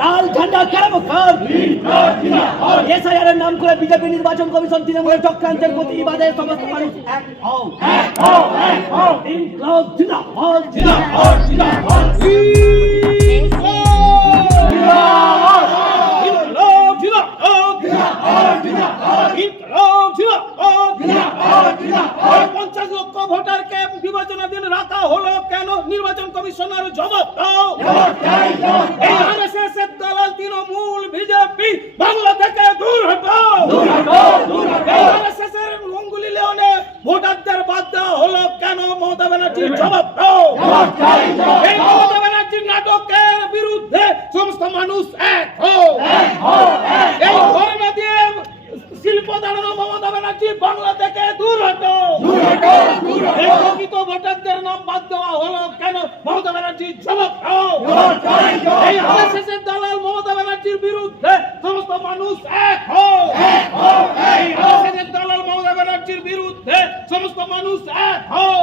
লাল ঝান্ডা কেরামত এসআইআর এর নাম করে বিজেপি নির্বাচন কমিশন তৃণমূলের চক্রান্তের প্রতিবাদে সমস্ত মানুষ এক হও। ইনকলাব জিন্দাবাদ, জিন্দাবাদ, জিন্দাবাদ। ভোটারকে বিবেচনাধীন রাখা হলো কেন? নির্বাচন কমিশনার জবাব দাও। এই আরএসএস এর দালাল তৃণমূল বিজেপি বাংলা থেকে দূর হটাও। আরএসএস এর অঙ্গুলি লেনে ভোটারদের বাদ দেওয়া হলো কেন? মমতা ব্যানার্জির জবাব দাও। এই মমতা ব্যানার্জির নাটকের বিরুদ্ধে সমস্ত মানুষ এক হও। এই ধর্ণা দিয়ে শিল্প দাঁড়ানো মমতা ব্যানার্জি বাংলা থেকে দূর হটো। এই প্রকৃত ভোটারদের নাম বাদ দেওয়া হলো কেন? মমতা ব্যানার্জির জবাব দাও। এই আরএসএস এর দালাল মমতা ব্যানার্জির বিরুদ্ধে সমস্ত মানুষ এক হও। এই আরএসএস এর দালাল মমতা ব্যানার্জির বিরুদ্ধে সমস্ত মানুষ এক হও।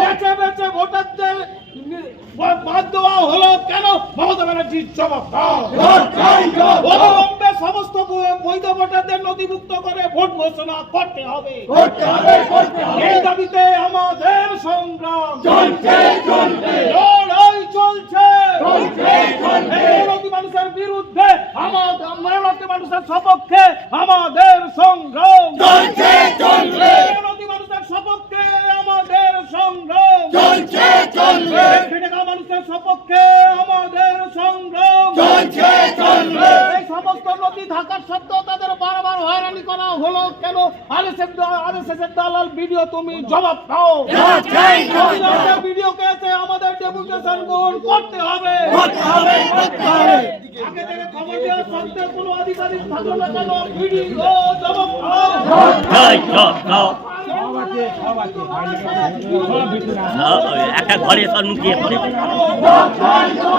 বেছে বেছে ভোটারদের বাদ দেওয়া হলো কেন? মমতা ব্যানার্জির জবাব দাও। অবিলম্বে সমস্ত বৈধ ভোটারদের নথিভুক্ত করে ভোট ঘোষণা করতে হবে। এই দাবিতে আমাদের সংগ্রাম চলছে, লড়াই চলছে। মেহনতি মানুষের বিরুদ্ধে মেহনতি মানুষের সপক্ষে আমাদের সংগ্রাম চলছে। মেহনতি মানুষের সপক্ষে আমাদের সংগ্রাম চলছে। মানুষের সপক্ষে আমাদের সংগ্রাম চলছে। এই সমস্ত নথি থাকার সত্ত্বেও তাদের বারবার হয়রানি করা হলো কেন? আরএসএস এর দালাল ভিডিও তুমি জবাব দাও। ভিডিও কেসে আমাদের ডেপুটেশন গ্রহণ করতে হবে। আগে থেকে খবর দেওয়া সত্ত্বেও কোনো আধিকারিক থাকলো না কেন? ভিডিও জবাব দাও। একটা ঘরে সব লুকিয়ে পড়ে,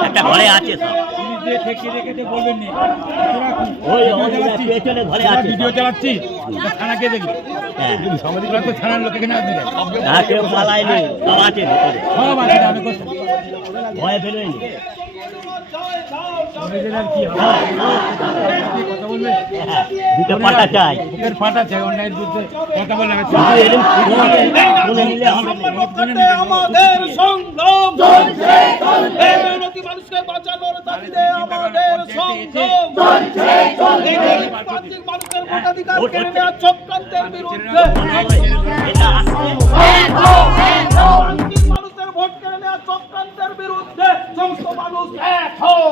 একটা ঘরে আছে সব। পেছনে ঘরে আছে। ভিডিও চালাচ্ছি, থানাকে দেখি। সাংবাদিকরা তো থানার লোক এখানে আসবে। কেউ পালায়নি, সব আছে ভিতরে। সব আছে, আমি ভয়ে ফেলেনি। দুটো পাটা চাই, ফাটা চাই, অন্যায়ের বিরুদ্ধে কথা বলে আমাদের সংগ্রাম চলছে। মেহনতি মানুষকে বাঁচানোর দাবিতে আমাদের সংগ্রাম চলছে। মানুষের ভোটাধিকার কেড়ে নেওয়ার চক্রান্তের বিরুদ্ধে, মানুষের ভোট কেড়ে নেওয়ার চক্রান্তের বিরুদ্ধে সমস্ত মানুষ এক হও।